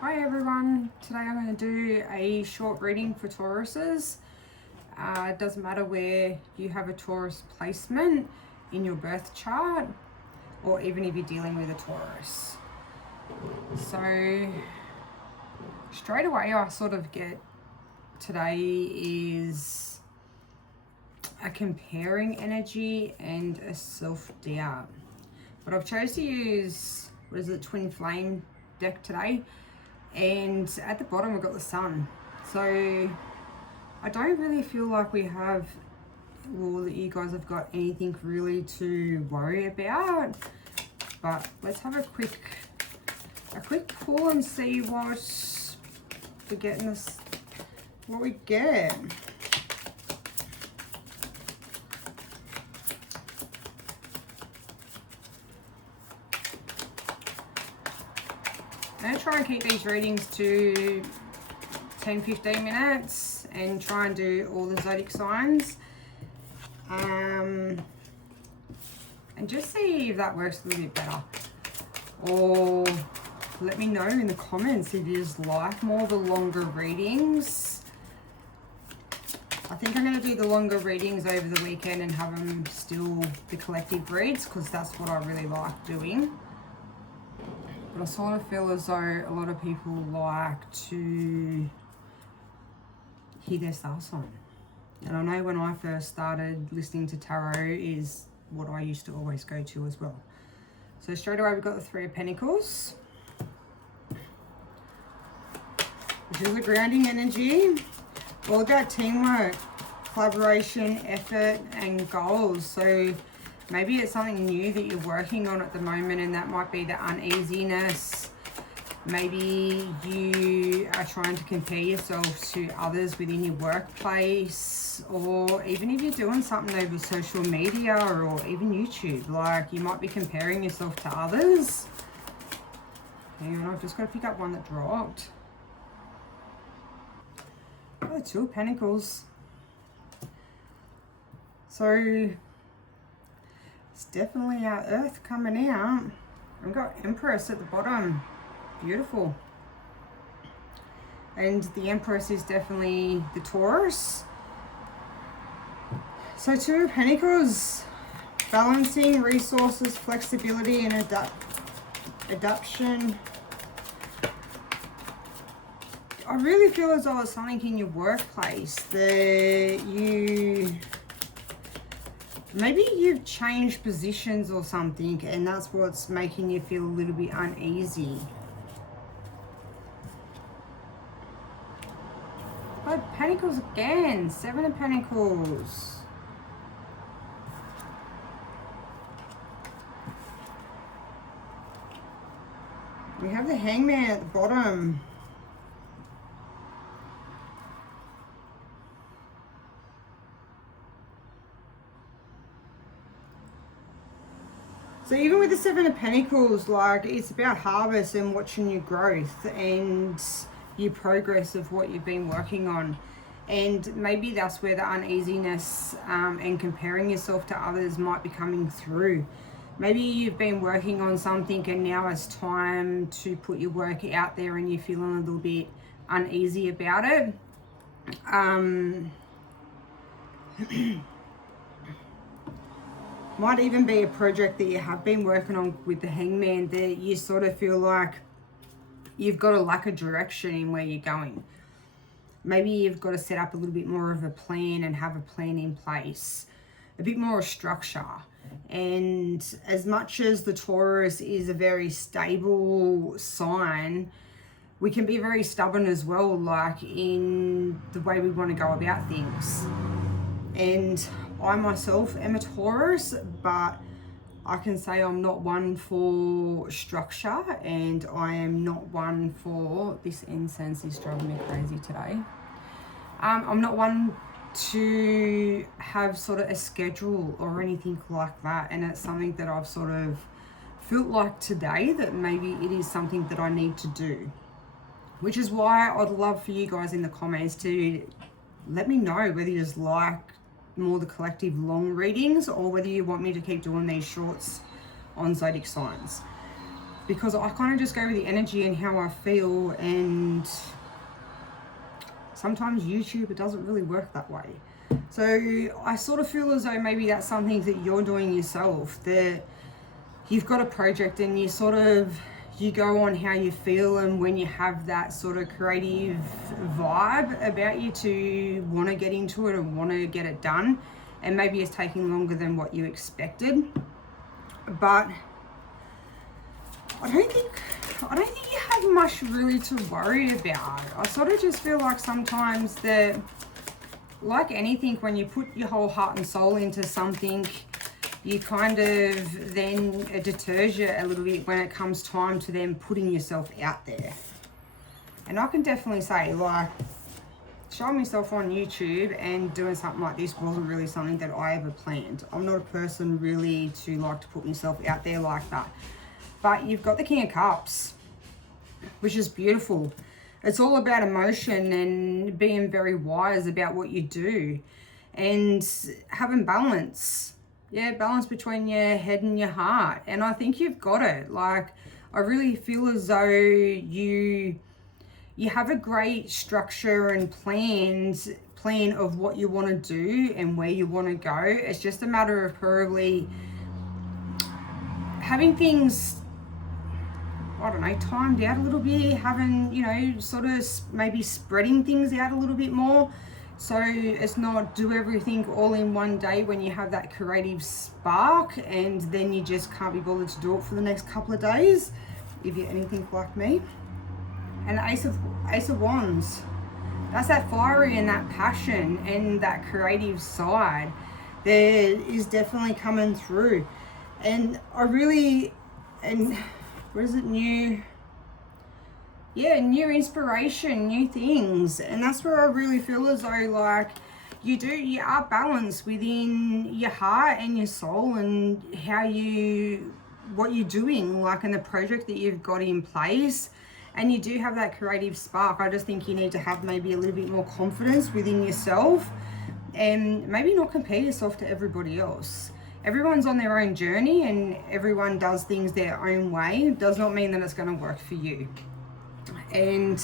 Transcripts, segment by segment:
Hi everyone, today I'm going to do a short reading for Tauruses. It doesn't matter where you have a Taurus placement in your birth chart or even if you're dealing with a Taurus. So straight away I sort of get today is a comparing energy and a self-doubt. But I've chose to use, Twin Flame deck today. And at the bottom we've got the sun. So I don't really feel like we have, or that you guys have got anything really to worry about. But let's have a quick pull and see what we're getting this, what we get. I'm going to try and keep these readings to 10-15 minutes and try and do all the zodiac signs. And just see if that works a little bit better. Or let me know in the comments if you just like more the longer readings. I think I'm going to do the longer readings over the weekend and have them still the collective reads because that's what I really like doing. But I sort of feel as though a lot of people like to hear their star sign. And I know when I first started listening to tarot is what I used to always go to as well. So straight away we've got the Three of Pentacles, which is a grounding energy. All about teamwork, collaboration, effort and goals. So maybe it's something new that you're working on at the moment and that might be the uneasiness. Maybe you are trying to compare yourself to others within your workplace, or even if you're doing something over social media or even YouTube, like you might be comparing yourself to others. Hang on, I've just got to pick up one that dropped. Oh, Two of Pentacles. So it's definitely our Earth coming out. We've got Empress at the bottom. Beautiful. And the Empress is definitely the Taurus. So Two of Pentacles. Balancing resources, flexibility and adaptation. I really feel as though it's something in your workplace that maybe you've changed positions or something and that's what's making you feel a little bit uneasy. But Pentacles again, Seven of Pentacles. We have the Hangman at the bottom. So even with the Seven of Pentacles, like it's about harvest and watching your growth and your progress of what you've been working on. And maybe that's where the uneasiness and comparing yourself to others might be coming through. Maybe you've been working on something and now it's time to put your work out there and you're feeling a little bit uneasy about it. Might even be a project that you have been working on with the Hangman that you sort of feel like you've got a lack of direction in where you're going. Maybe you've got to set up a little bit more of a plan and have a plan in place, a bit more structure. And as much as the Taurus is a very stable sign, we can be very stubborn as well, like in the way we want to go about things. And I myself am a Taurus, but I can say I'm not one for structure and I am not one for, this incense is driving me crazy today. I'm not one to have sort of a schedule or anything like that, and it's something that I've sort of felt like today that maybe it is something that I need to do, which is why I'd love for you guys in the comments to let me know whether you just like more the collective long readings or whether you want me to keep doing these shorts on zodiac signs. because I kind of just go with the energy and how I feel, and sometimes YouTube, it doesn't really work that way. So I sort of feel as though maybe that's something that you're doing yourself, that you've got a project and you go on how you feel, and when you have that sort of creative vibe about you to want to get into it and want to get it done, and maybe it's taking longer than what you expected. But I don't think you have much really to worry about. I sort of just feel like sometimes that, like anything, when you put your whole heart and soul into something, you kind of then, it deters you a little bit when it comes time to then putting yourself out there. And I can definitely say, like, showing myself on YouTube and doing something like this wasn't really something that I ever planned. I'm not a person really to like to put myself out there like that. But you've got the King of Cups, which is beautiful. It's all about emotion and being very wise about what you do and having balance. Yeah, balance between your head and your heart. And I think you've got it. Like, I really feel as though you have a great structure and plan of what you want to do and where you want to go. It's just a matter of probably having things, I don't know, timed out a little bit, having, you know, sort of maybe spreading things out a little bit more. So it's not do everything all in one day when you have that creative spark and then you just can't be bothered to do it for the next couple of days, if you're anything like me. And Ace of Wands, that's that fiery and that passion and that creative side that is definitely coming through. And I really, and what is it, new inspiration, new things. And that's where I really feel as though, like, you are balanced within your heart and your soul and what you're doing, like in the project that you've got in place. And you do have that creative spark. I just think you need to have maybe a little bit more confidence within yourself and maybe not compare yourself to everybody else. Everyone's on their own journey and everyone does things their own way. It does not mean that it's going to work for you. And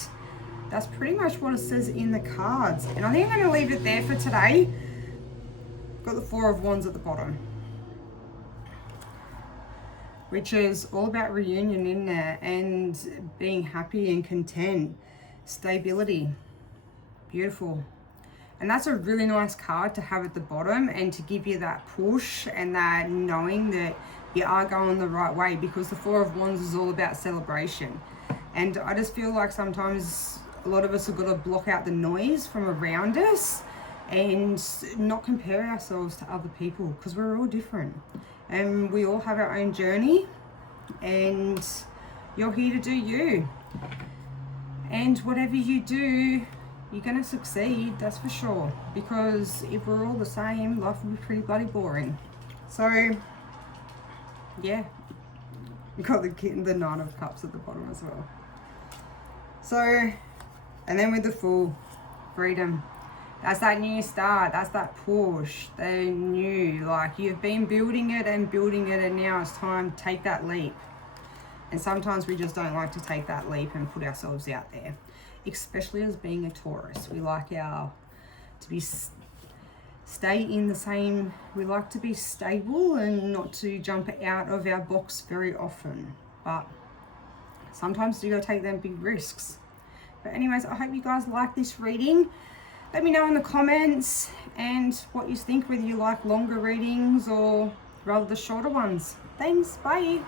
that's pretty much what it says in the cards. And I think I'm going to leave it there for today. Got the Four of Wands at the bottom, which is all about reunion in there and being happy and content, stability. Beautiful. And that's a really nice card to have at the bottom and to give you that push and that knowing that you are going the right way, because the Four of Wands is all about celebration. And I just feel like sometimes a lot of us have got to block out the noise from around us and not compare ourselves to other people, because we're all different and we all have our own journey, and you're here to do you. And whatever you do, you're going to succeed, that's for sure, because if we're all the same, life would be pretty bloody boring. So yeah, we've got the Nine of Cups at the bottom as well. So, and then with the Fool, freedom. That's that new start, that's that push, the new, like, you've been building it, and now it's time to take that leap. And sometimes we just don't like to take that leap and put ourselves out there, especially as being a Taurus. We like stay in the same, we like to be stable and not to jump out of our box very often. But sometimes you gotta take them big risks. But anyways, I hope you guys like this reading. Let me know in the comments and what you think, whether you like longer readings or rather the shorter ones. Thanks, bye.